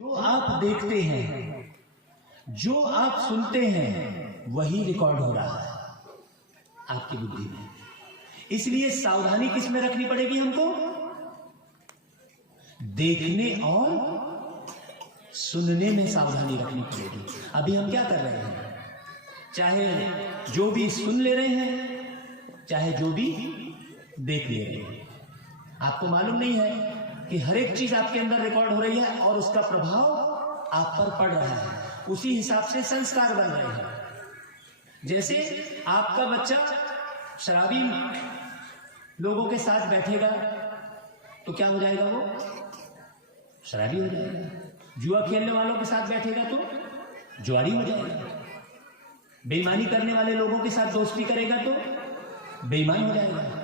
जो आप देखते हैं, जो आप सुनते हैं, वही रिकॉर्ड हो रहा है आपकी बुद्धि में। इसलिए सावधानी किस में रखनी पड़ेगी हमको? देखने और सुनने में सावधानी रखनी पड़ेगी। अभी हम क्या कर रहे हैं? चाहे जो भी सुन ले रहे हैं, चाहे जो भी देख ले रहे हैं, आपको मालूम नहीं है कि हर एक चीज आपके अंदर रिकॉर्ड हो रही है और उसका प्रभाव आप पर पड़ रहा है। उसी हिसाब से संस्कार बन रहे हैं। जैसे आपका बच्चा शराबी लोगों के साथ बैठेगा तो क्या हो जाएगा? वो शराबी हो जाएगा। जुआ खेलने वालों के साथ बैठेगा तो जुआरी हो जाएगा। बेईमानी करने वाले लोगों के साथ दोस्ती करेगा तो बेईमान हो जाएगा।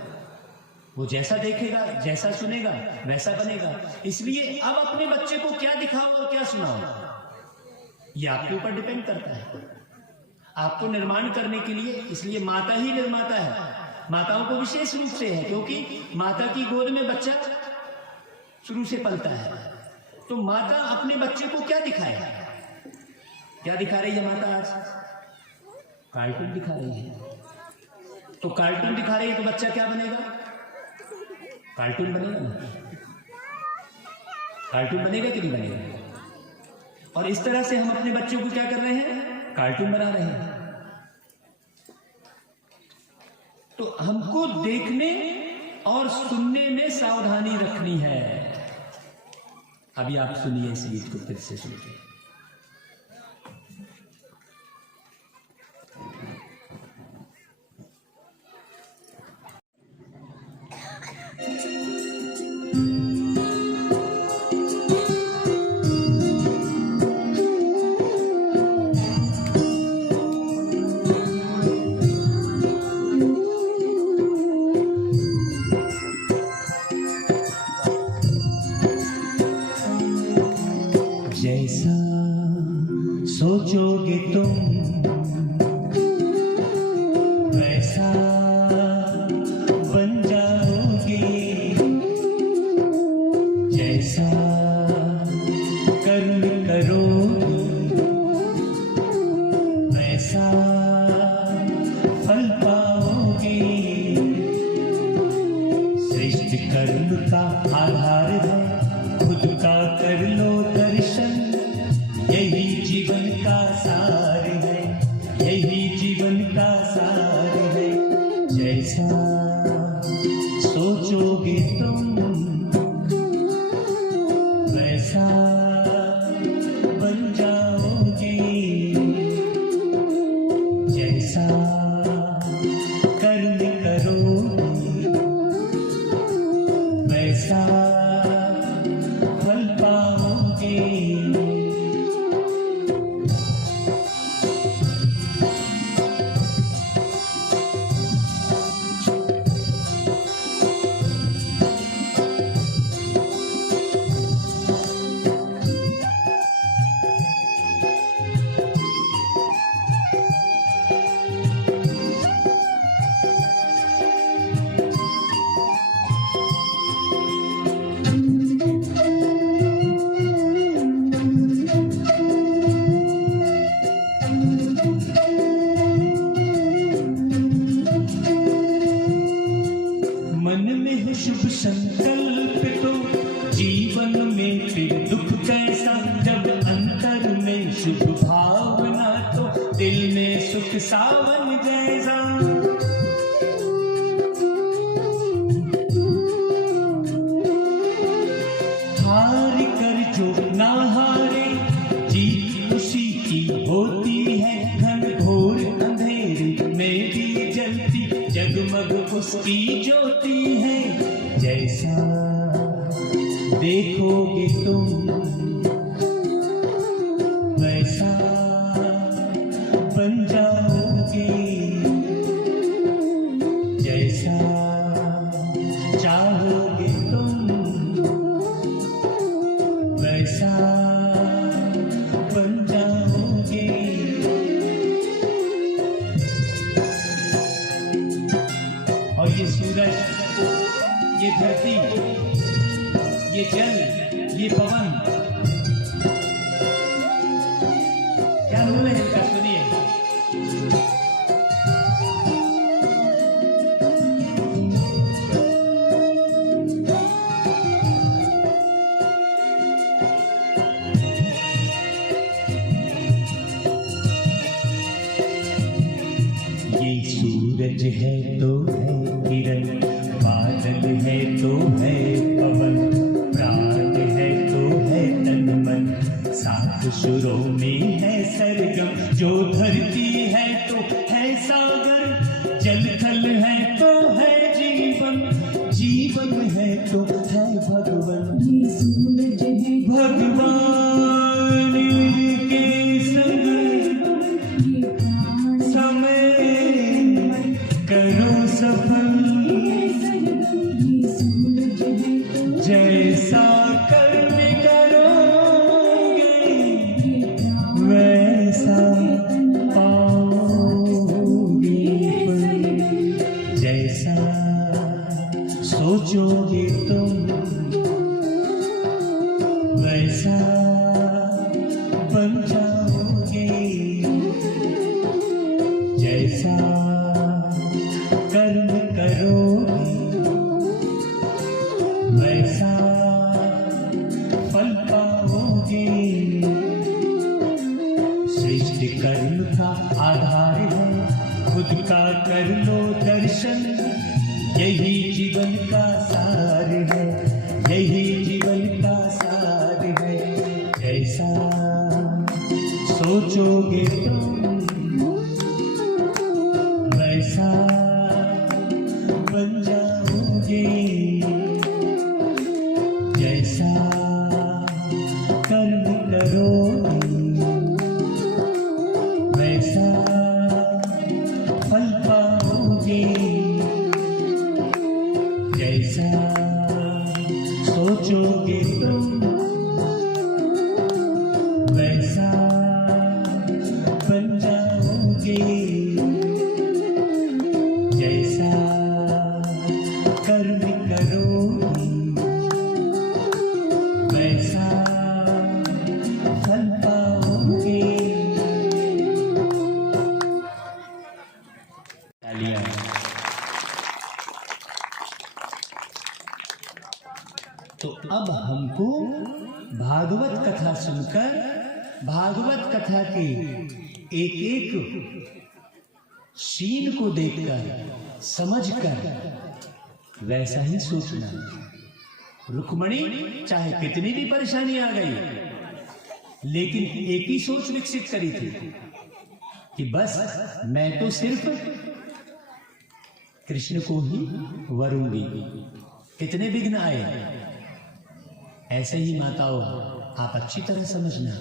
वो जैसा देखेगा, जैसा सुनेगा, वैसा बनेगा। इसलिए अब अपने बच्चे को क्या दिखाओ और क्या सुनाओ, ये आपके ऊपर डिपेंड करता है। आपको निर्माण करने के लिए, इसलिए माता ही निर्माता है। माताओं को विशेष रूप से है, क्योंकि माता की गोद में बच्चा शुरू से पलता है। तो माता अपने बच्चे को क्या दिखाए? क्या दिखा रही है माता आज? कार्टून दिखा रही है। तो कार्टून दिखा रही है तो बच्चा क्या बनेगा? कार्टून बनेगा ना? कार्टून बनेगा कि नहीं बनेगा? और इस तरह से हम अपने बच्चों को क्या कर रहे हैं? कार्टून बना रहे हैं। तो हमको देखने और सुनने में सावधानी रखनी है। अभी आप सुनिए इस गीत को फिर से सुनिए। जैसा सोचोगे तुम वैसा बन जाओगे। जैसा कर्म करोगे वैसा फल पाओगे। श्रेष्ठ कर्म का आधार है खुद का कर लो दर्शन। यही जीवन का सार है, यही जीवन का सार है। जैसा सोचोगे तुम वैसा बन जाओगे। जैसा कर्म करोगे वैसा फल पाओगे। शुभ संकल्प तो जीवन में फिर दुख कैसा। जब अंतर में शुभ भावना तो दिल में सुख सावन जैसा। हार कर जो ना हारे जीत उसी की होती है। घन घोर अंधेरे में भी जलती जगमग उसकी ज्योति है। जैसा देखोगे तुम वैसा बन जाओगे। जैसा चाहोगे तुम वैसा बन जाओगे। और ये सूरज, ये धरती, ये जल, ये पवन सूरज है तो है किरण, बादल है तो है पवन, प्राण है तो है तन मन, सात सुरों में है सरगम, जो धरती है तो है सागर, जल थल है तो है जीवन, जीवन है तो है भगवन। ये सूरज है भगवान के संग ये प्राण समय करो सफल, ये सरगम, ये सूरज है तो जैसा कर्म करोगे ये प्राण वैसा पाओगे फल, जैसा सोचोगे तुम वैसा बन जाओगे, जैसा कर्म करोगे वैसा फल पाओगे। सृष्टि कर्म का आधार है, खुद का कर लो दर्शन, यही जीवन का सार है, यही जीवन का सार है, जैसा सोचोगे तुम वैसा बन जाओगे, जैसा कर्म करोगे वैसा फल पाओगे, जैसा सोचोगे तुम वैसा बन जाओगे, जैसा कर्म करोगे वैसा फल पाओगे। तालियां। तो अब हमको भागवत कथा सुनकर, भागवत कथा के एक एक सीन को देखकर, समझकर वैसा ही सोचना। रुक्मणी चाहे कितनी भी परेशानी आ गई, लेकिन एक ही सोच विकसित करी थी कि बस मैं तो सिर्फ कृष्ण को ही वरूंगी, कितने विघ्न आए। ऐसे ही माताओं, आप अच्छी तरह समझना,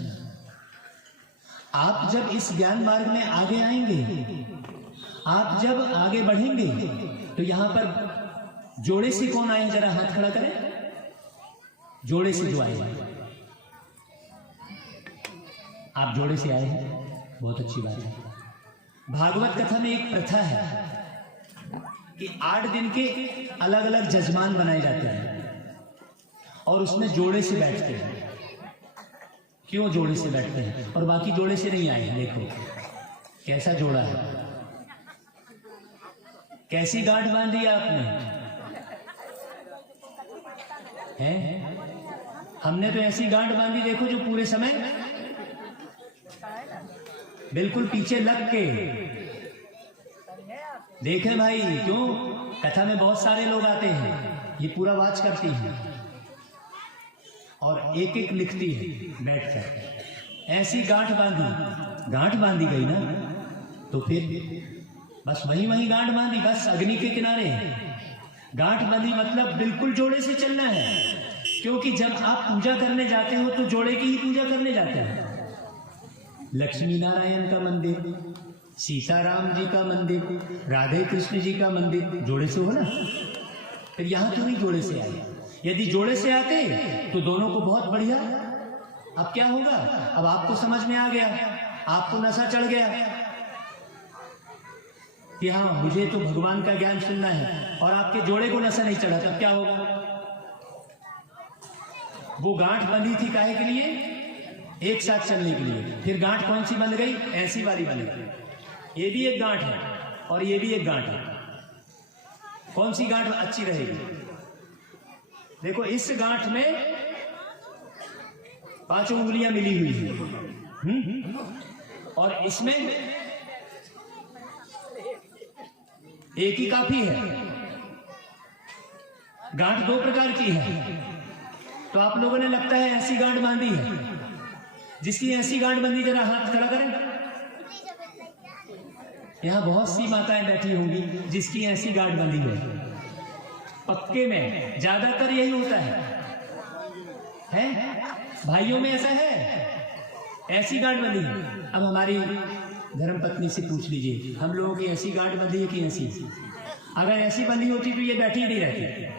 आप जब इस ज्ञान मार्ग में आगे आएंगे, आप जब आगे बढ़ेंगे, तो यहां पर जोड़े से कौन आए, जरा हाथ खड़ा करें। जोड़े से जो आए, आप जोड़े से आए हैं, बहुत अच्छी बात है। भागवत कथा में एक प्रथा है कि 8 दिन के अलग अलग जजमान बनाए जाते हैं और उसमें जोड़े से बैठते हैं। क्यों जोड़े से बैठते हैं और बाकी जोड़े से नहीं आए? देखो कैसा जोड़ा है, कैसी गांठ बांधी आपने है। हमने तो ऐसी गांठ बांधी, देखो, जो पूरे समय बिल्कुल पीछे लग के देखे भाई। क्यों? कथा में बहुत सारे लोग आते हैं, ये पूरा वाच करती हैं और एक एक लिखती है बैठकर। ऐसी गांठ बांधी गई ना, तो फिर बस वही गांठ बांधी, बस अग्नि के किनारे गांठ बांधी, मतलब बिल्कुल जोड़े से चलना है। क्योंकि जब आप पूजा करने जाते हो तो जोड़े की ही पूजा करने जाते हैं। लक्ष्मी नारायण का मंदिर, सीताराम जी का मंदिर, राधे कृष्ण जी का मंदिर जोड़े से हो ना, फिर यहां क्यों नहीं जोड़े से आए? यदि जोड़े से आते तो दोनों को बहुत बढ़िया। अब क्या होगा? अब आपको समझ में आ गया, आपको नशा चढ़ गया कि हाँ मुझे तो भगवान का ज्ञान सुनना है, और आपके जोड़े को नशा नहीं चढ़ा, तब क्या होगा? वो गांठ बंधी थी काहे के लिए? एक साथ चलने के लिए। फिर गांठ कौन सी बंध गई? ऐसी वाली बन गई। ये भी एक गांठ है और ये भी एक गांठ है। कौन सी गांठ अच्छी रहेगी? देखो, इस गांठ में 5 उंगलियां मिली हुई है, और इसमें एक ही काफी है। गांठ दो प्रकार की है। तो आप लोगों ने लगता है ऐसी गांठ बांधी है। जिसकी ऐसी गांठ बंदी जरा हाथ खड़ा करें। यहां बहुत सी माताएं बैठी होंगी जिसकी ऐसी गांठ बंधी है। पक्के में ज्यादातर यही होता है? भाइयों में ऐसा है? ऐसी गांठ बंधी है। अब हमारी धर्मपत्नी से पूछ लीजिए, हम लोगों की ऐसी गांठ बंधी है कि ऐसी? अगर ऐसी बंधी होती तो ये बैठी ही नहीं रहती।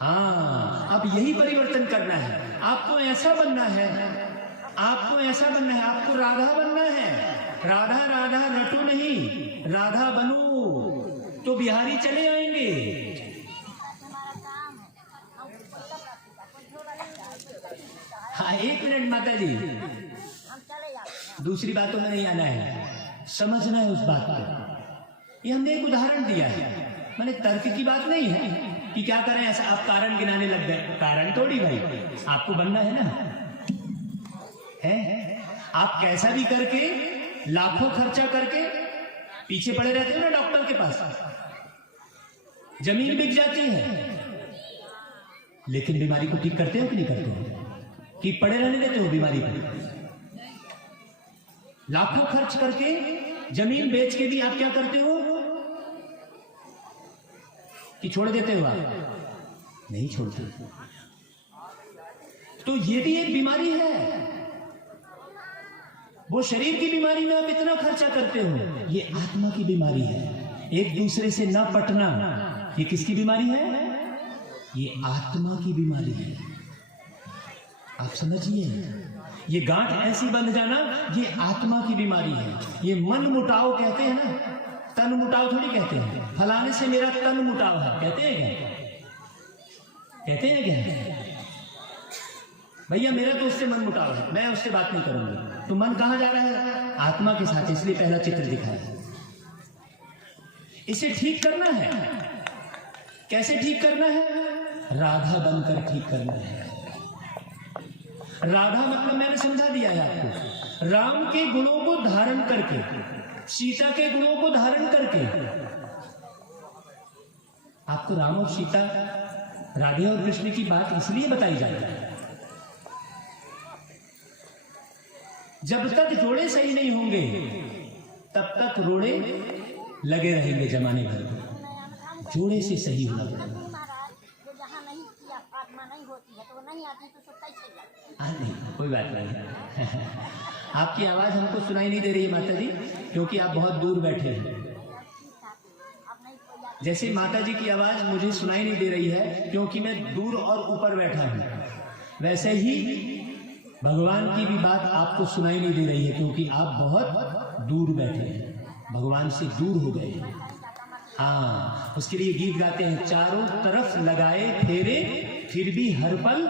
हाँ, अब यही परिवर्तन करना है। आपको ऐसा बनना है, आपको ऐसा बनना है, आपको राधा बनना है। राधा राधा रटो नहीं, राधा बनो तो बिहारी चले आएंगे। हाँ, एक मिनट माता जी, दूसरी बातों में नहीं आना है, समझना है उस बात को। ये हमने एक उदाहरण दिया है, मैंने तर्क की बात नहीं है कि क्या करें ऐसा। आप कारण गिनाने लग गए, कारण थोड़ी भाई, आपको बनना है ना। है आप कैसा भी करके लाखों खर्चा करके पीछे पड़े रहते हो ना डॉक्टर के पास, जमीन बिक जाती है, लेकिन बीमारी को ठीक करते हो कि नहीं करते हो? कि पड़े रहने देते हो बीमारी को? लाखों खर्च करके जमीन बेच के भी आप क्या करते हो कि छोड़ देते हो? आप नहीं छोड़ते। तो ये भी एक बीमारी है। वो शरीर की बीमारी में आप इतना खर्चा करते हो, ये आत्मा की बीमारी है। एक दूसरे से न पटना, ये किसकी बीमारी है? ये आत्मा की बीमारी है। आप समझिए, ये गांठ ऐसी बंध जाना, ये आत्मा की बीमारी है। ये मन मुटाव कहते हैं ना, तन मुटाव थोड़ी कहते हैं। फलाने से मेरा तन मुटाव है, कहते हैं क्या? कहते हैं क्या? भैया मेरा तो उससे मन मुटाव है, मैं उससे बात नहीं करूंगा। तो मन कहां जा रहा है? आत्मा के साथ। इसलिए पहला चित्र दिखाया। इसे ठीक करना है। कैसे ठीक करना है? राधा बनकर ठीक करना है। राधा मतलब मैंने समझा दिया है आपको, राम के गुणों को धारण करके, सीता के गुणों को धारण करके। आपको राम और सीता, राधे और कृष्ण की बात इसलिए बताई जाती है, जब तक जोड़े सही नहीं होंगे तब तक रोड़े लगे रहेंगे जमाने भर। जोड़े से सही होना पड़ेगा। नहीं, कोई बात नहीं। आपकी आवाज हमको सुनाई नहीं दे रही है माता जी, क्योंकि आप बहुत दूर बैठे हैं। जैसे माता जी की आवाज मुझे सुनाई नहीं दे रही है क्योंकि मैं दूर और ऊपर बैठा हूं, वैसे ही भगवान की भी बात आपको सुनाई नहीं दे रही है क्योंकि आप बहुत दूर बैठे हैं, भगवान से दूर हो गए हैं। हाँ, उसके लिए गीत गाते हैं, चारों तरफ लगाए फेरे फिर भी हर पल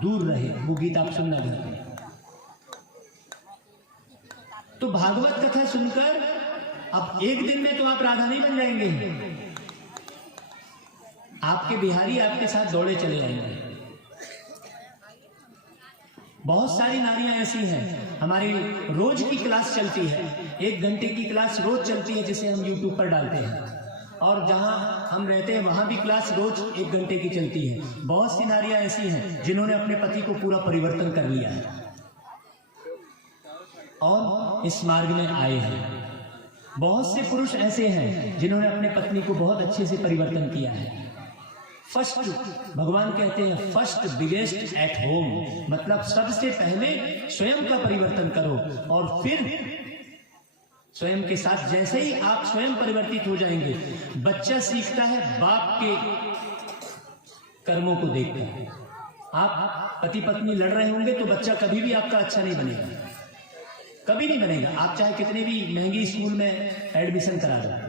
दूर रहे। वो गीत आप सुनना घर पे। तो भागवत कथा सुनकर अब एक दिन में तो आप राधा नहीं बन जाएंगे। आपके बिहारी आपके साथ दौड़े चले आएंगे। बहुत सारी नारियां ऐसी हैं, हमारी रोज की क्लास चलती है, 1 घंटे की क्लास रोज चलती है जिसे हम YouTube पर डालते हैं, और जहां हम रहते हैं वहां भी क्लास रोज 1 घंटे की चलती है। बहुत सी नारियां ऐसी हैं जिन्होंने अपने पति को पूरा परिवर्तन कर लिया है और इस मार्ग में आए हैं। बहुत से पुरुष ऐसे हैं जिन्होंने अपने पत्नी को बहुत अच्छे से परिवर्तन किया है। फर्स्ट, भगवान कहते हैं फर्स्ट बिगेस्ट एट होम, मतलब सबसे पहले स्वयं का परिवर्तन करो और फिर स्वयं के साथ। जैसे ही आप स्वयं परिवर्तित हो जाएंगे, बच्चा सीखता है बाप के कर्मों को देखकर। आप पति पत्नी लड़ रहे होंगे तो बच्चा कभी भी आपका अच्छा नहीं बनेगा, कभी नहीं बनेगा। आप चाहे कितने भी महंगी स्कूल में एडमिशन करा दो।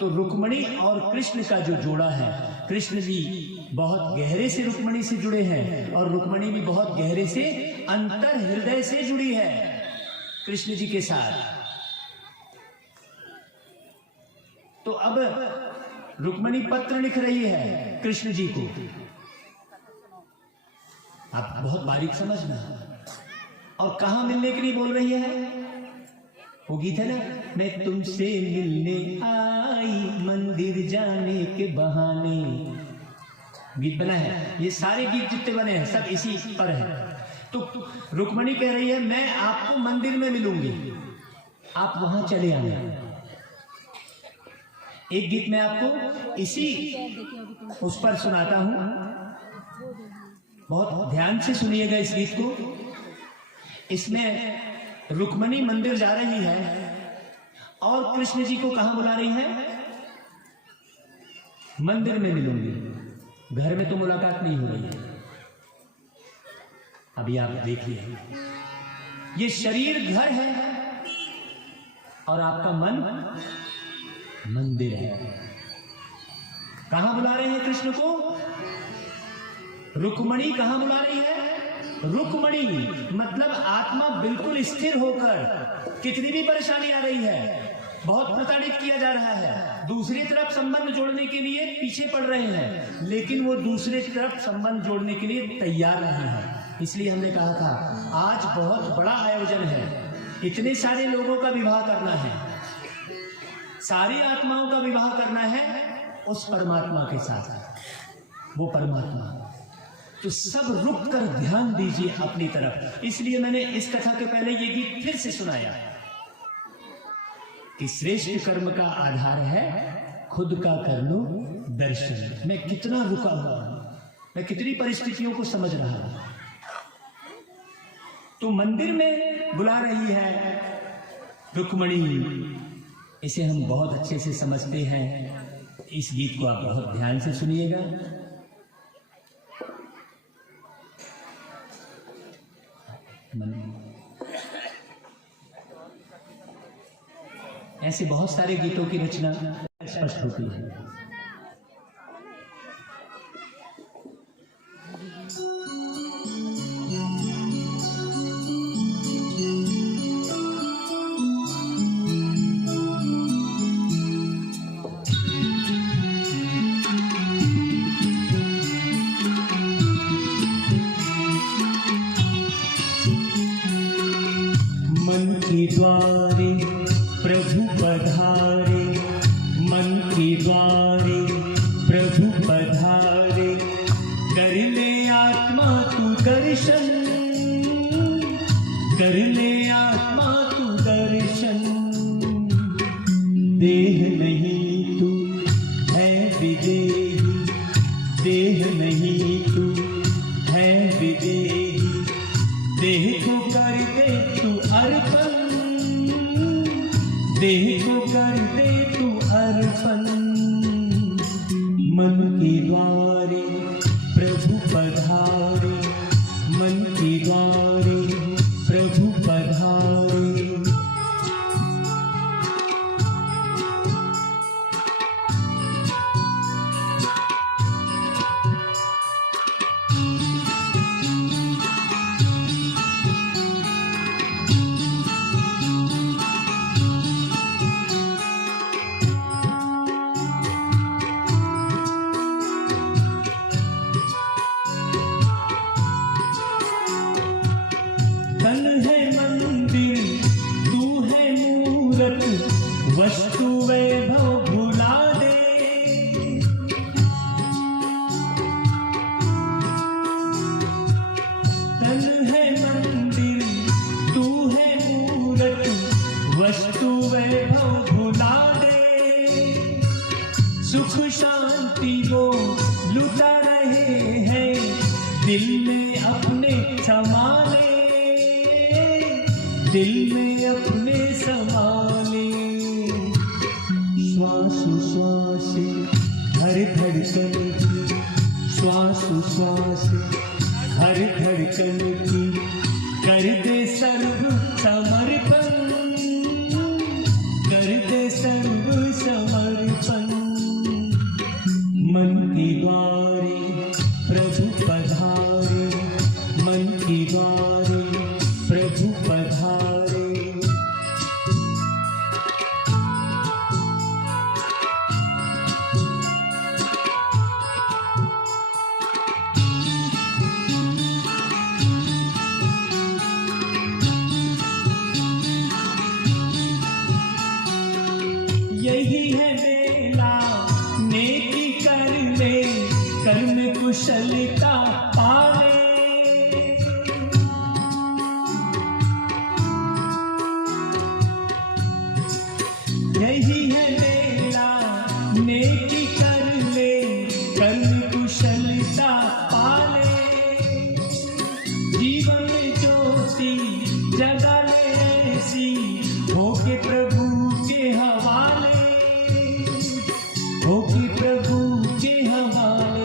तो रुक्मणी और कृष्ण का जो जोड़ा है, कृष्ण जी बहुत गहरे से रुक्मणी से जुड़े हैं और रुक्मणी भी बहुत गहरे से अंतर हृदय से जुड़ी है कृष्ण जी के साथ। तो अब रुक्मणी पत्र लिख रही है कृष्ण जी को, आप बहुत बारीक समझना। और कहां मिलने के लिए बोल रही है? वो गीत है ना, मैं तुमसे मिलने आई मंदिर जाने के बहाने, गीत बना है। ये सारे गीत जितने बने हैं सब इसी पर है। तो रुक्मणी कह रही है मैं आपको मंदिर में मिलूंगी, आप वहां चले आना। एक गीत मैं आपको इसी उस पर सुनाता हूं, बहुत ध्यान से सुनिएगा इस गीत को। इसमें रुक्मणी मंदिर जा रही है और कृष्ण जी को कहां बुला रही है? मंदिर में मिलूंगी, घर में तो मुलाकात नहीं हो रही है। अभी आप देखिए, ये शरीर घर है और आपका मन मंदिर है। कहां बुला रहे हैं कृष्ण को? रुक्मणी कहां बुला रही है? रुक्मणी मतलब आत्मा बिल्कुल स्थिर होकर, कितनी भी परेशानी आ रही है, बहुत प्रताड़ित किया जा रहा है, दूसरी तरफ संबंध जोड़ने के लिए पीछे पड़ रहे हैं, लेकिन वो दूसरी तरफ संबंध जोड़ने के लिए तैयार नहीं है। इसलिए हमने कहा था आज बहुत बड़ा आयोजन है, इतने सारे लोगों का विवाह करना है, सारी आत्माओं का विवाह करना है उस परमात्मा के साथ। वो परमात्मा तो सब रुक कर ध्यान दीजिए अपनी तरफ। इसलिए मैंने इस कथा के पहले ये गीत फिर से सुनाया कि श्रेष्ठ कर्म का आधार है खुद का कर लो दर्शन। मैं कितना रुका हुआ हूं, मैं कितनी परिस्थितियों को समझ रहा हूं। तो मंदिर में बुला रही है रुक्मणी, इसे हम बहुत अच्छे से समझते हैं। इस गीत को आप बहुत ध्यान से सुनिएगा। ऐसे बहुत सारे गीतों की रचना स्पष्ट होती है। मन की द्वारे प्रभु पधारे, मन की द्वारे प्रभु पधारे, कर ले आत्मा तू दर्शन, कर ले आत्मा तू दर्शन। देह नहीं तू है विदेही, देह नहीं तू है विदेही, देह को कर दे तू अर्पण, देह को कर दे तू अर्पण। मन के द्वारे प्रभु पधारे, मन के द्वारे प्रभु पधारे। तन है मंदिर तू है मूरत, वस्तु वैभव भुला दे। तन है मंदिर तू है मूरत, वस्तु वैभव भुला दे। सुख शांति वो लुटा रहे हैं, दिल में अपने समा ले, दिल में अपने समाले। श्वास श्वास हर धड़कन की, श्वास श्वास हर धड़कन की, कर दे सर्व समर्पण, कर दे सर्व समर्पण। मन के द्वारे प्रभु पधारे, मन के द्वारे प्रभु पधारे। कर्म कुशलता पावे। यही है बेला नेकी कर ले, कर्म कुशलता पाले। जीवन में ज्योति जगा ले ऐसी, होके प्रभु के हवाले, होके प्रभु के हवाले।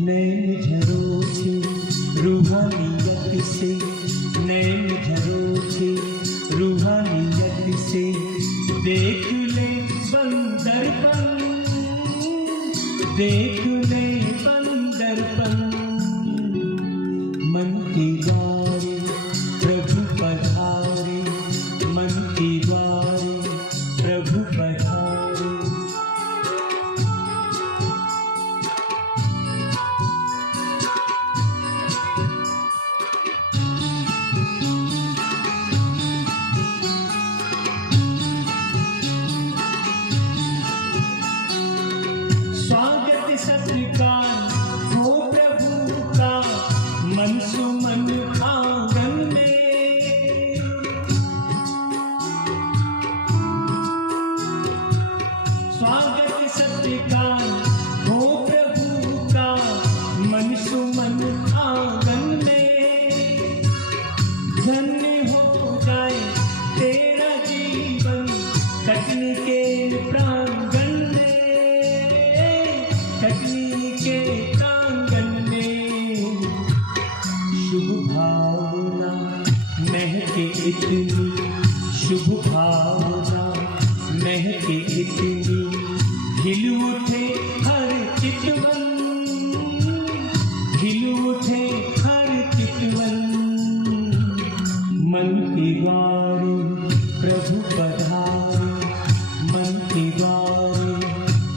नैन झरोखे रूहानियत से, नैन झरोखे रूहानियत से, देख ले बंदरपन, देख ले बंदरपन। मन के द्वारे प्रभु पधारे, मन के द्वारे प्रभु पधारे। स्वागत सत्कार हो प्रभु का, मन सुमन आंगन में। स्वागत सत्कार हो प्रभु का, मन सुमन आंगन में। धन्य हो जाए तेरा जीवन, कटनी के प्रांगण में, कटनी के प्रांगण में। शुभ भावना महके इतनी, शुभ भावना महके इतनी, खिल उठे हर चितवन, खिल उठे हर चितवन। मन के द्वारे प्रभु पधारे, मन के द्वारे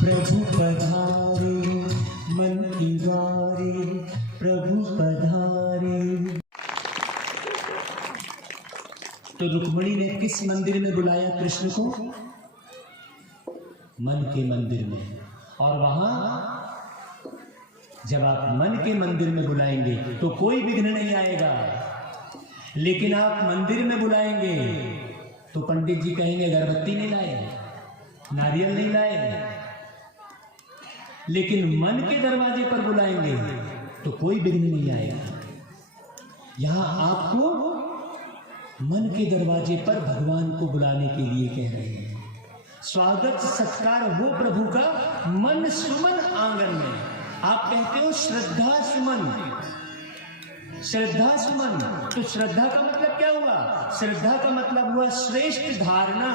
प्रभु पधारे, मन के द्वारे प्रभु पधारे। तो रुक्मिणी ने किस मंदिर में बुलाया कृष्ण को? मन के मंदिर में। और वहां जब आप मन के मंदिर में बुलाएंगे तो कोई विघ्न नहीं आएगा। लेकिन आप मंदिर में बुलाएंगे तो पंडित जी कहेंगे अगरबत्ती नहीं लाए, नारियल नहीं लाए। लेकिन मन के दरवाजे पर बुलाएंगे तो कोई विघ्न नहीं आएगा। यहां आपको मन के दरवाजे पर भगवान को बुलाने के लिए कह रहे हैं। स्वागत सत्कार हो प्रभु का, मन सुमन आंगन में। आप कहते हो श्रद्धा सुमन, श्रद्धा सुमन। तो श्रद्धा का मतलब क्या हुआ? श्रद्धा का मतलब हुआ श्रेष्ठ धारणा,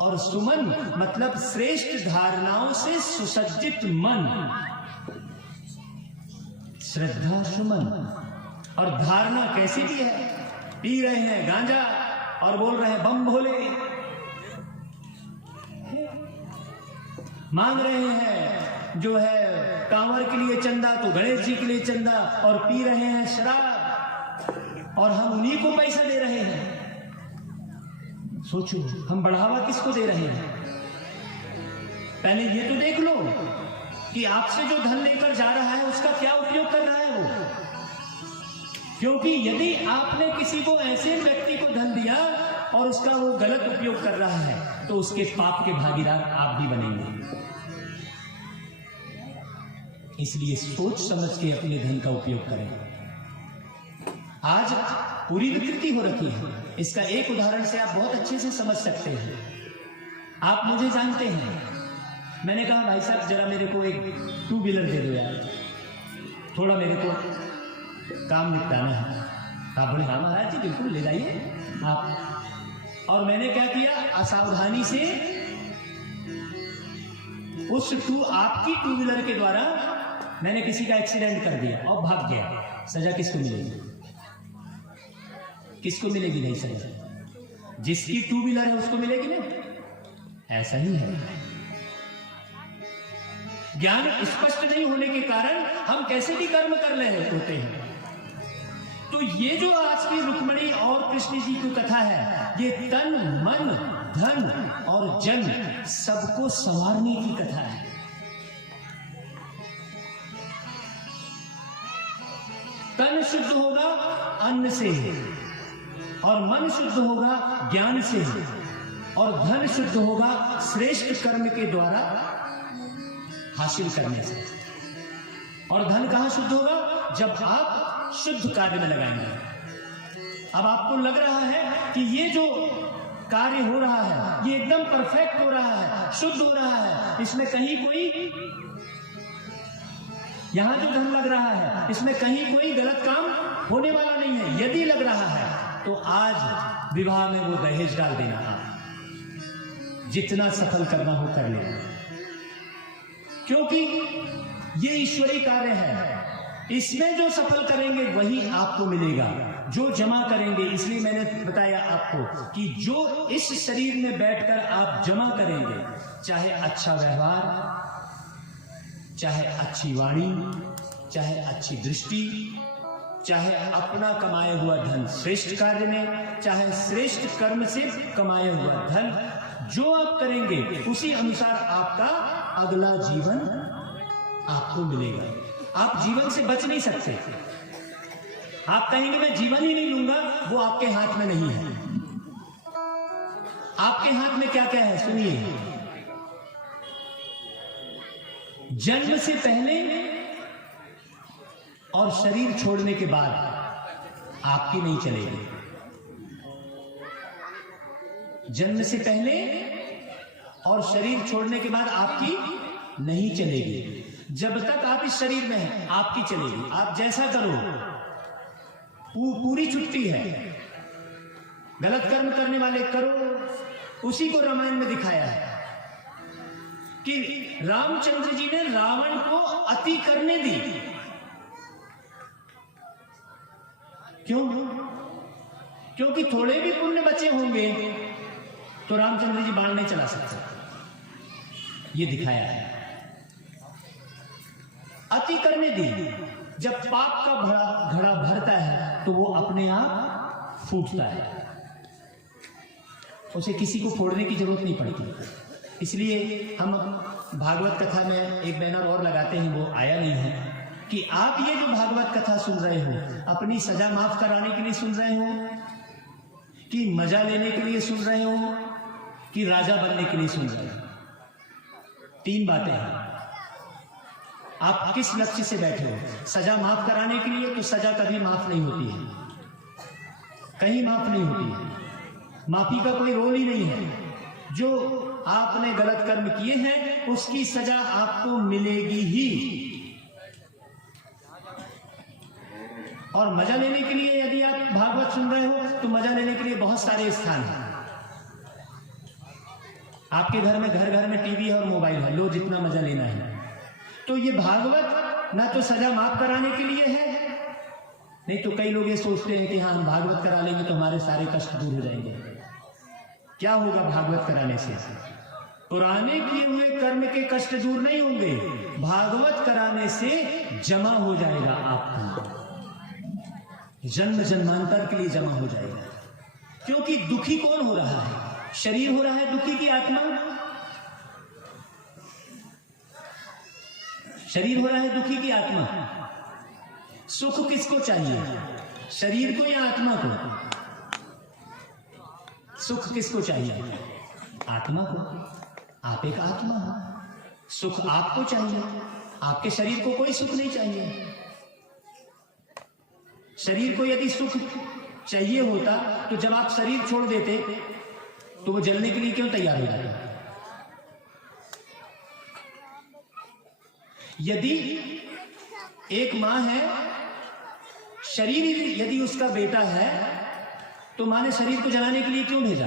और सुमन मतलब श्रेष्ठ धारणाओं से सुसज्जित मन। श्रद्धा सुमन। और धारणा कैसी भी है? पी रहे हैं गांजा और बोल रहे हैं बम भोले, मांग रहे हैं जो है कांवर के लिए चंदा तो गणेश जी के लिए चंदा, और पी रहे हैं शराब और हम उन्हीं को पैसा दे रहे हैं। सोचो हम बढ़ावा किसको दे रहे हैं? पहले ये तो देख लो कि आपसे जो धन लेकर जा रहा है उसका क्या उपयोग कर रहा है वो। क्योंकि यदि आपने किसी को ऐसे व्यक्ति को धन दिया और उसका वो गलत उपयोग कर रहा है तो उसके पाप के भागीदार आप भी बनेंगे। इसलिए सोच समझ के अपने धन का उपयोग करें। आज पूरी विकृति हो रखी है। इसका एक उदाहरण से आप बहुत अच्छे से समझ सकते हैं। आप मुझे जानते हैं, मैंने कहा भाई साहब जरा मेरे को एक 2 व्हीलर दे दो यार, थोड़ा मेरे को काम निपटाना है। आप बोले हाँ महाराज जी बिल्कुल ले जाइए आप। और मैंने क्या किया, असावधानी से उस आपकी 2 व्हीलर के द्वारा मैंने किसी का एक्सीडेंट कर दिया और भाग गया। सजा किसको मिलेगी? किसको मिलेगी? नहीं सजा जिसकी 2 व्हीलर है उसको मिलेगी ना। ऐसा ही है। ज्ञान स्पष्ट नहीं होने के कारण हम कैसे भी कर्म कर रहे होते हैं। तो ये जो आज की रुक्मिणी और कृष्ण जी की कथा है, ये तन मन धन और जन सबको संवारने की कथा है। तन शुद्ध होगा अन्न से, और मन शुद्ध होगा ज्ञान से, और धन शुद्ध होगा श्रेष्ठ कर्म के द्वारा हासिल करने से। और धन कहां शुद्ध होगा? जब आप शुद्ध कार्य में लगाएंगे। अब आपको लग रहा है कि ये जो कार्य हो रहा है ये एकदम परफेक्ट हो रहा है, शुद्ध हो रहा है, इसमें कहीं कोई, यहां जो धन लग रहा है इसमें कहीं कोई गलत काम होने वाला नहीं है। यदि लग रहा है तो आज विवाह में वो दहेज डाल देना, जितना सफल करना हो कर लेना, क्योंकि ये ईश्वरीय कार्य है। इसमें जो सफल करेंगे वही आपको मिलेगा, जो जमा करेंगे। इसलिए मैंने बताया आपको कि जो इस शरीर में बैठकर आप जमा करेंगे, चाहे अच्छा व्यवहार, चाहे अच्छी वाणी, चाहे अच्छी दृष्टि, चाहे अपना कमाया हुआ धन श्रेष्ठ कार्य में, चाहे श्रेष्ठ कर्म से कमाया हुआ धन, जो आप करेंगे उसी अनुसार आपका अगला जीवन आपको मिलेगा। आप जीवन से बच नहीं सकते। आप कहेंगे मैं जीवन ही नहीं लूंगा, वो आपके हाथ में नहीं है। आपके हाथ में क्या क्या है सुनिए। जन्म से पहले और शरीर छोड़ने के बाद आपकी नहीं चलेगी। जन्म से पहले और शरीर छोड़ने के बाद आपकी नहीं चलेगी। जब तक आप इस शरीर में हैं आपकी चलेगी। आप जैसा करो, पूरी छुट्टी है। गलत कर्म करने वाले करो, उसी को रामायण में दिखाया है कि रामचंद्र जी ने रावण को अति करने दी। क्यों? क्योंकि थोड़े भी पुण्य बचे होंगे तो रामचंद्र जी बाण नहीं चला सकते। ये दिखाया है। अति करने दी। जब पाप का घड़ा भरता है तो वो अपने आप फूटता है, उसे किसी को फोड़ने की जरूरत नहीं पड़ती। इसलिए हम भागवत कथा में एक बैनर और लगाते हैं, वो आया नहीं है, कि आप ये जो भागवत कथा सुन रहे हो अपनी सजा माफ कराने के लिए सुन रहे हो, कि मजा लेने के लिए सुन रहे हो, कि राजा बनने के लिए सुन रहे हो। 3 बातें हैं। आप किस लक्ष्य से बैठे हो? सजा माफ कराने के लिए, तो सजा कभी माफ नहीं होती है, कहीं माफ नहीं होती है। माफी का कोई रोल ही नहीं है। जो आपने गलत कर्म किए हैं उसकी सजा आपको मिलेगी ही। और मजा लेने के लिए यदि आप भागवत सुन रहे हो तो मजा लेने के लिए बहुत सारे स्थान हैं। आपके घर में टीवी है और मोबाइल है, लो जितना मजा लेना है। तो ये भागवत ना तो सजा माफ कराने के लिए है, नहीं तो कई लोग ये सोचते हैं कि हाँ हम भागवत करा लेंगे तो हमारे सारे कष्ट दूर हो जाएंगे। क्या होगा भागवत कराने से? पुराने किए हुए कर्म के कष्ट दूर नहीं होंगे, भागवत कराने से जमा हो जाएगा आपका, जन्म जन्मांतर के लिए जमा हो जाएगा। क्योंकि दुखी कौन हो रहा है? शरीर हो रहा है दुखी की आत्मा? शरीर हो रहा है दुखी की आत्मा? सुख किसको चाहिए, शरीर को या आत्मा को? सुख किसको चाहिए? आत्मा को। आप एक आत्मा हो, सुख आपको चाहिए, आपके शरीर को कोई सुख नहीं चाहिए। शरीर को यदि सुख चाहिए होता तो जब आप शरीर छोड़ देते तो वो जलने के लिए क्यों तैयार हो जाता? यदि एक मां है, शरीर यदि उसका बेटा है तो मां ने शरीर को जलाने के लिए क्यों भेजा?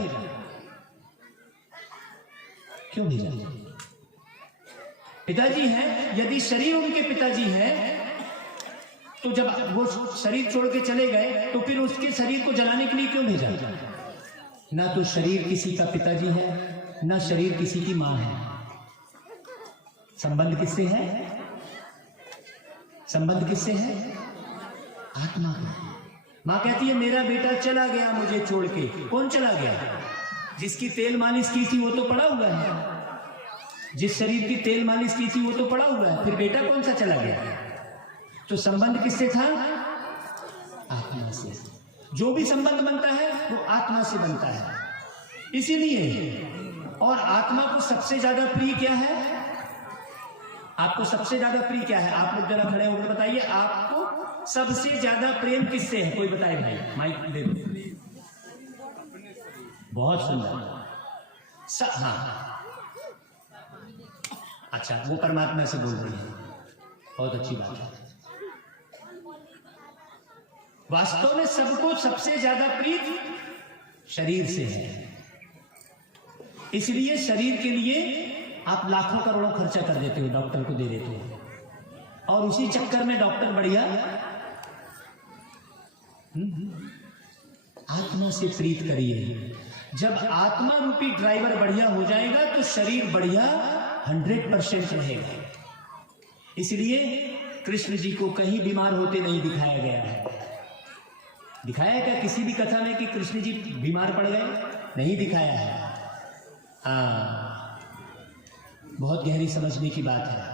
क्यों भेजा? पिताजी हैं, यदि शरीर उनके पिताजी है तो जब वो शरीर छोड़ के चले गए तो फिर उसके शरीर को जलाने के लिए क्यों भेजा? ना तो शरीर किसी का पिताजी है, ना शरीर किसी की मां है। संबंध किससे है? संबंध किससे है? आत्मा का। मां कहती है मेरा बेटा चला गया मुझे छोड़ के। कौन चला गया? जिसकी तेल मालिश की थी वो तो पड़ा हुआ है, जिस शरीर की तेल मालिश की थी वो तो पड़ा हुआ है, फिर बेटा कौन सा चला गया? तो संबंध किससे था? आत्मा से। जो भी संबंध बनता है वो आत्मा से बनता है। इसीलिए और आत्मा को सबसे ज्यादा प्रिय क्या है? आपको सबसे ज्यादा प्रिय क्या है? आप लोग जरा खड़े होकर बताइए, आपको सबसे ज्यादा प्रेम किससे है? कोई बताए भाई, माइक दे दो। बहुत सुंदर। हाँ, अच्छा, वो परमात्मा से बोल रही है, बहुत अच्छी बात है। वास्तव में सबको सबसे ज्यादा प्रीत शरीर से है। इसलिए शरीर के लिए आप लाखों करोड़ों खर्चा कर देते हो, डॉक्टर को दे देते हो, और उसी चक्कर में डॉक्टर बढ़िया आत्मा से प्रीत करिए। जब आत्मा रूपी ड्राइवर बढ़िया हो जाएगा तो शरीर बढ़िया 100% रहेगा। इसलिए कृष्ण जी को कहीं बीमार होते नहीं दिखाया गया है। दिखाया क्या किसी भी कथा में कि कृष्ण जी बीमार पड़ गए? नहीं दिखाया है। हाँ, बहुत गहरी समझने की बात है।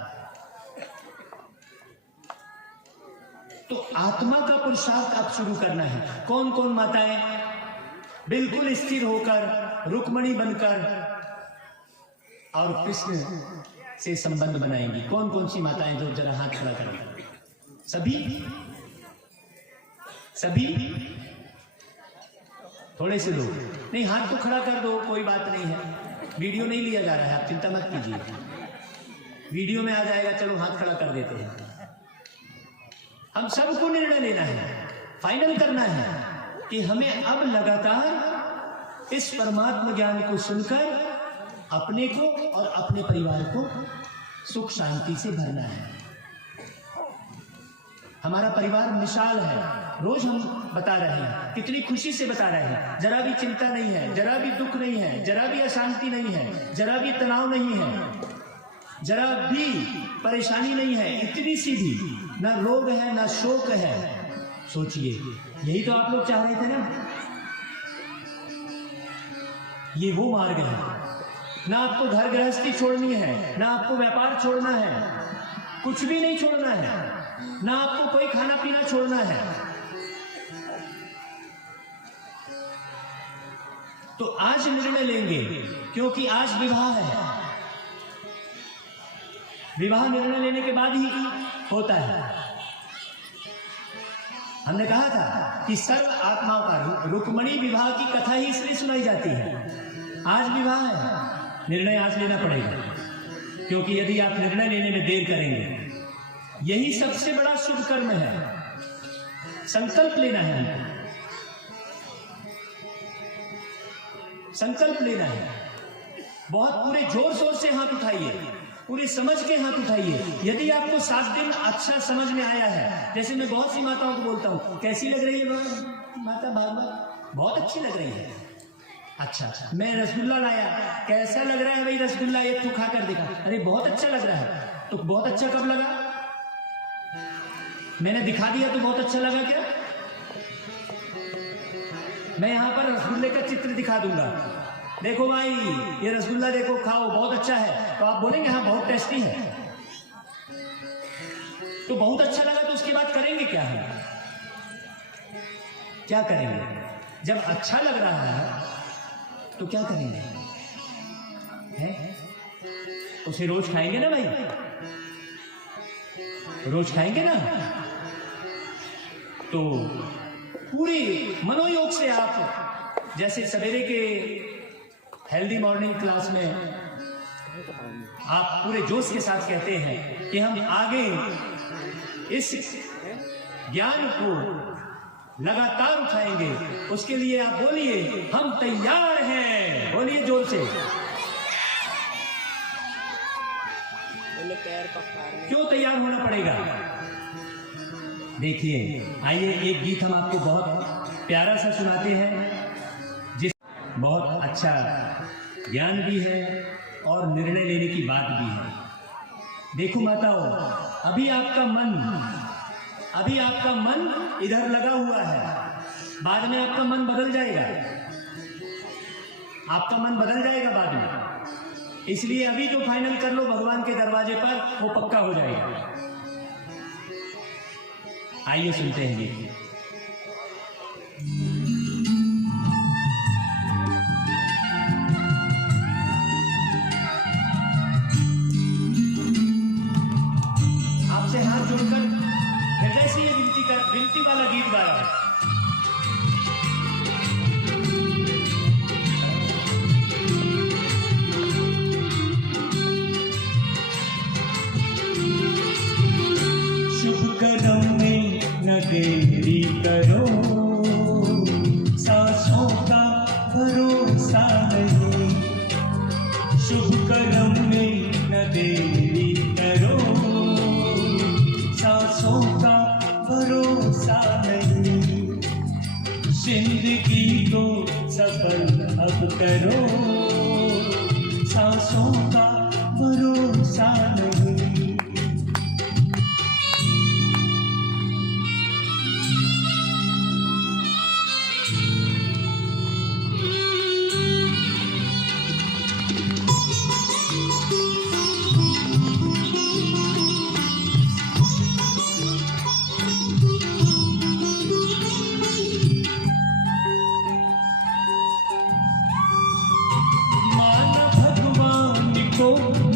तो आत्मा का पुरुषार्थ अब शुरू करना है। कौन कौन माताएं बिल्कुल स्थिर होकर रुक्मणी बनकर और कृष्ण से संबंध बनाएंगी? कौन कौन सी माताएं जो जरा हाथ खड़ा करेंगी? सभी? सभी? थोड़े से लोग नहीं, हाथ तो खड़ा कर दो, कोई बात नहीं है। वीडियो नहीं लिया जा रहा है, आप चिंता मत कीजिए, वीडियो में आ जाएगा। चलो हाथ खड़ा कर देते हैं। हम सबको निर्णय लेना है, फाइनल करना है कि हमें अब लगातार इस परमात्म ज्ञान को सुनकर अपने को और अपने परिवार को सुख शांति से भरना है। हमारा परिवार मिसाल है, रोज हम बता रहे हैं, कितनी खुशी से बता रहे हैं। जरा भी चिंता नहीं है, जरा भी दुख नहीं है, जरा भी अशांति नहीं है, जरा भी तनाव नहीं है, जरा भी परेशानी नहीं है, इतनी सी भी ना रोग है ना शोक है। सोचिए, यही तो आप लोग चाह रहे थे ना। ये वो मार्ग है। ना आपको घर गृहस्थी छोड़नी है, ना आपको व्यापार छोड़ना है, कुछ भी नहीं छोड़ना है, ना आपको कोई खाना पीना छोड़ना है। तो आज निर्णय लेंगे, क्योंकि आज विवाह है। विवाह निर्णय लेने के बाद ही होता है। हमने कहा था कि सर्व आत्माओं का रुक्मणी विवाह की कथा ही इसलिए सुनाई जाती है। आज विवाह है, निर्णय आज लेना पड़ेगा, क्योंकक्योंकि यदि आप निर्णय लेने में देर करेंगे, यही सबसे बड़ा शुभ कर्म है। संकल्प लेना है हमको, संकल्प लेना है। बहुत पूरे जोर शोर से हाथ उठाइए, पूरी समझ के हाथ उठाइए। यदि आपको 7 दिन अच्छा समझ में आया है, जैसे मैं बहुत सी माताओं को बोलता हूँ, कैसी लग रही है माता भागवत? बहुत अच्छी लग रही है। अच्छा, मैं रसगुल्ला लाया, कैसा लग रहा है भाई रसगुल्ला? एक तो खा कर दिखा। अरे बहुत अच्छा लग रहा है। तो बहुत अच्छा कब लगा? मैंने दिखा दिया तो बहुत अच्छा लगा क्या? मैं यहां पर रसगुल्ले का चित्र दिखा दूंगा, देखो भाई ये रसगुल्ला देखो, खाओ, बहुत अच्छा है। तो आप बोलेंगे हाँ बहुत टेस्टी है। तो बहुत अच्छा लगा तो उसके बाद करेंगे क्या? हम क्या करेंगे? जब अच्छा लग रहा है तो क्या करेंगे? है? उसे रोज खाएंगे ना भाई, रोज खाएंगे ना। तो पूरे मनोयोग से आप, जैसे सवेरे के हेल्दी मॉर्निंग क्लास में आप पूरे जोश के साथ कहते हैं कि हम आगे इस ज्ञान को लगातार उठाएंगे, उसके लिए आप बोलिए हम तैयार हैं। बोलिए जोर से। क्यों तैयार होना पड़ेगा? देखिए, आइए एक गीत हम आपको बहुत प्यारा सा सुनाते हैं, जिस बहुत अच्छा ज्ञान भी है और निर्णय लेने की बात भी है। देखो माताओं, अभी आपका मन इधर लगा हुआ है, बाद में आपका मन बदल जाएगा, आपका मन बदल जाएगा बाद में। इसलिए अभी जो फाइनल कर लो भगवान के दरवाजे पर, वो पक्का हो जाएगा। आइए सुनते हैं गीत। आपसे हाथ जोड़कर हृदय से ये विनती वाला गीत गा रहा हूं। शुभ कर्म में न देरी करो, सांसों का भरोसा नहीं। शुभ कर्म में न देरी करो, सांसों का भरोसा नहीं। जिंदगी को सफल अब करो, सांसों का भरोसा नहीं।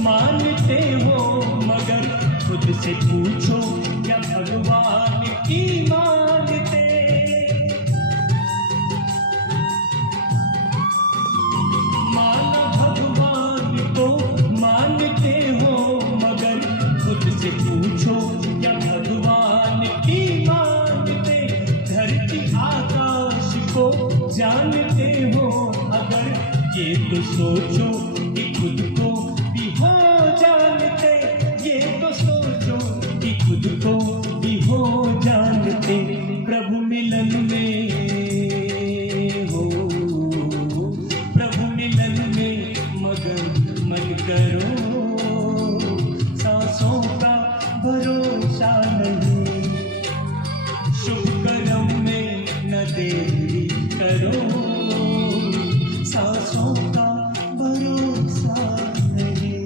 मानते हो मगर खुद से पूछो क्या भगवान की मानते। माना भगवान को मानते हो मगर खुद से पूछो क्या भगवान की मानते। धरती आकाश को जानते हो अगर ये तो सोचो कि खुद को भी हो जानते। ये तो सोचो कि खुद को भी हो जानते। प्रभु मिलन में हो, प्रभु मिलन में मगन मन करो, सांसों का भरोसा नहीं। शुभ कर्म में न देरी करो, सांसों का भरोसा नहीं।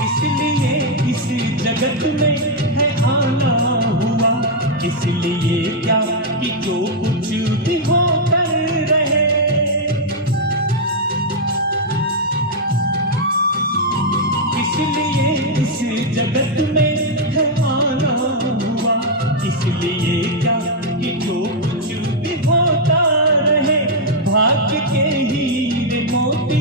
इसलिए इस जगत में है आना हुआ, इसलिए क्या कि जो कुछ भी होकर रहे। इसलिए इस जगत में है आना हुआ, इसलिए क्या कि जो कुछ भी होता रहे। भाग्य के हीरे मोती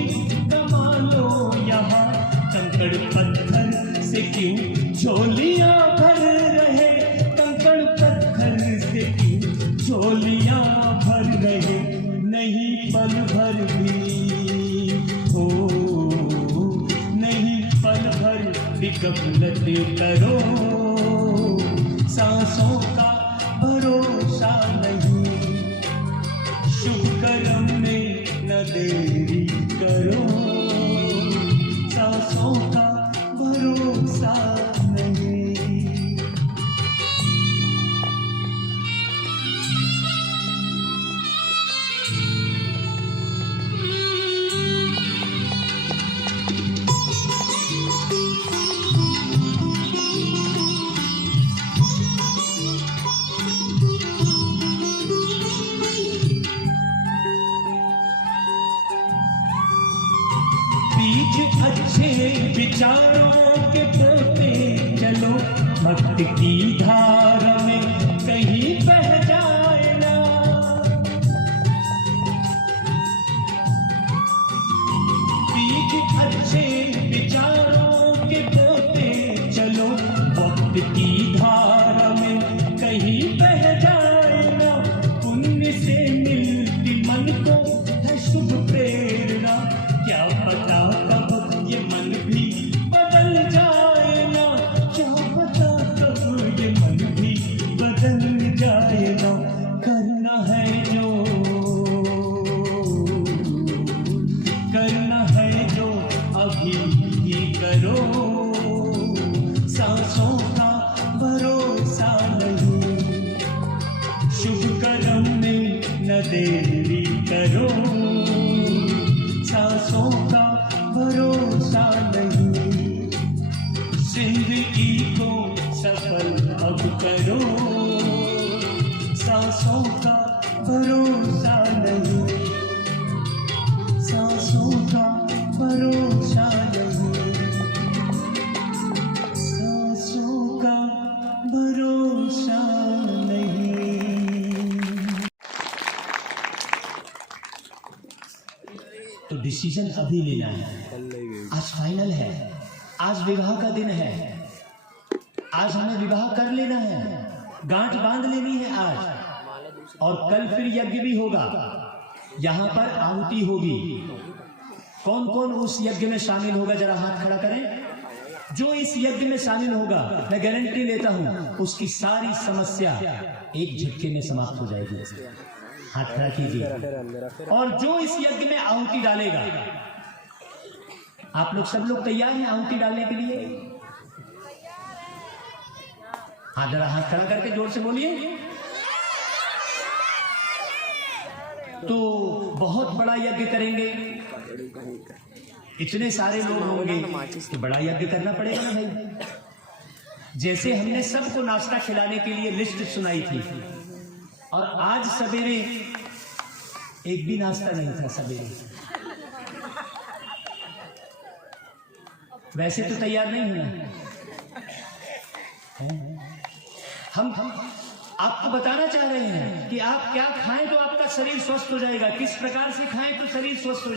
कमा लो यहाँ, कंकड़ पत्थर से क्यों झोलियां भर रहे। कंकड़ पत्थर से क्यों झोलियां भर रहे। नहीं पल भर भी हो, नहीं पल भर भी गफलत करो, सांसों का भरोसा नहीं। शुभ कर्म में न देरी करो, सांसों का भरोसा नहीं। बीज अच्छे विचारों के बोते चलो, भक्त की धारा में कहीं बह जाए ना। बीज अच्छे विचारों के बोते चलो, भक्त की धारा में कहीं बह जाए ना। पुण्य से मिलती मन को है शुभ प्रेरणा, क्या पता कब ये मन भी बदल जाए ना। क्या पता कब ये मन भी बदल जाए ना। करना है जो देरी करो, सांसों का भरोसा नहीं, जिंदगी को सफल अब करो, सांसों का भरोसा नहीं, सांसों का भरोसा नहीं, सांसों का भरोसा नहीं। तो डिसीजन अभी लेना है, आज फाइनल है, आज विवाह का दिन है, आज हमें विवाह कर लेना है, गांठ बांध लेनी है आज। और कल फिर यज्ञ भी होगा, यहाँ पर आहुति होगी। कौन कौन उस यज्ञ में शामिल होगा, जरा हाथ खड़ा करें। जो इस यज्ञ में शामिल होगा, मैं गारंटी लेता हूं उसकी सारी समस्या एक झटके में समाप्त हो जाएगी। हाथ खड़ा कीजिए। और जो इस यज्ञ में आहुति डालेगा, आप लोग सब लोग तैयार हैं आहुति डालने के लिए? हाँ, जरा हाथ खड़ा करके जोर से बोलिए। तो बहुत बड़ा यज्ञ करेंगे, इतने सारे लोग होंगे तो बड़ा यज्ञ करना पड़ेगा ना भाई। जैसे हमने सबको नाश्ता खिलाने के लिए लिस्ट सुनाई थी, और आज सवेरे एक भी नाश्ता नहीं था सवेरे। वैसे तो तैयार नहीं होना, हम आपको बताना चाह रहे हैं कि आप क्या खाएं तो आपका शरीर स्वस्थ हो जाएगा, किस प्रकार से खाएं तो शरीर स्वस्थ हो जाएगा।